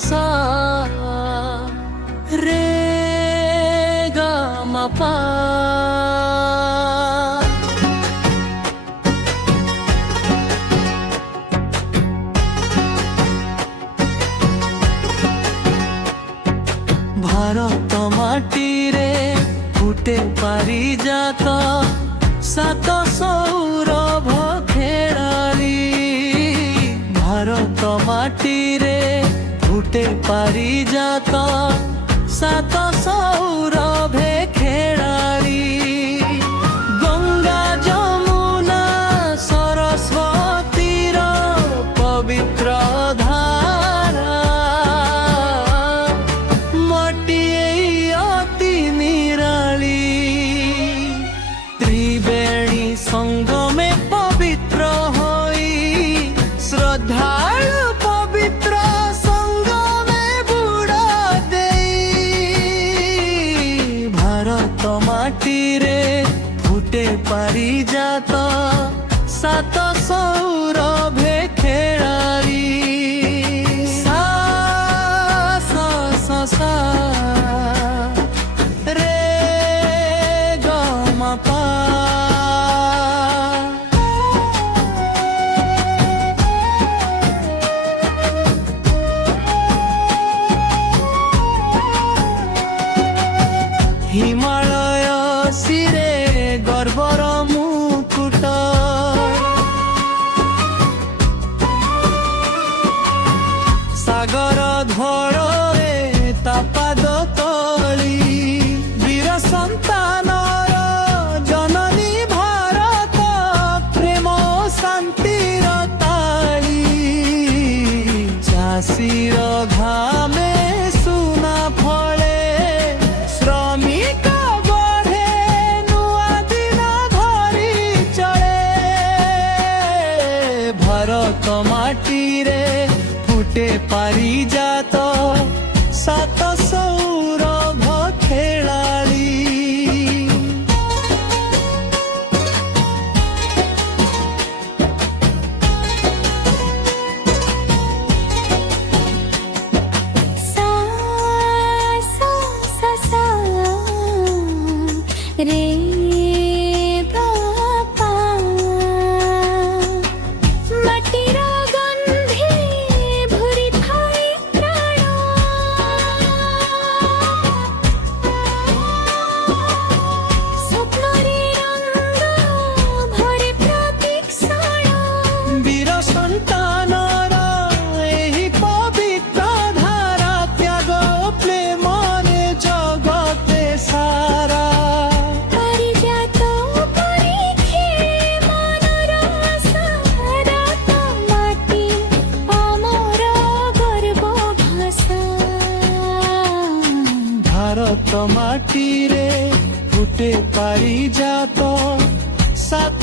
सा रे गा मा पा। भारत माटीरे फुटे पारिजात सात सौरभ खेलारी। भारत माटीरे फुटे पारिजात सात सौरभ खेलारी। गंगा जमुना सरस्वतीर पवित्र धारा मटिए अति निराली। त्रिवेणी संगमे पवित्र होई श्रद्धालु पवित्र संगमे बुड़ा देई। भारत माटीरे फुटे पारिजात सात सौरभे खेलारी। सा सा सा सा रे ग म पा। हिमालय शिरे गर्वर मुकुट सागर धड़े तापाद तली। वीर संतानर जननी भारत प्रेम शांतिर ताली। चाषीर घामे सुना फले श्रमिक बढ़े नुआ दिन धरी चले। भारत माटीरे फुटे पारिजात सात सौरभ खेलारी। सा सा सा सा रे गा पा। माटीर गंधे भरी थाई प्राण स्वप्नरे रंग भरे प्रतीक्षण। वीर संतानर एही पवित्र धारा त्याग प्रेमरे जगते सारा। पारिजात परी खेळे मनर आशा। भारत माटी अमर गर्व भाषा। भारत माटीरे फुटे पारिजात सात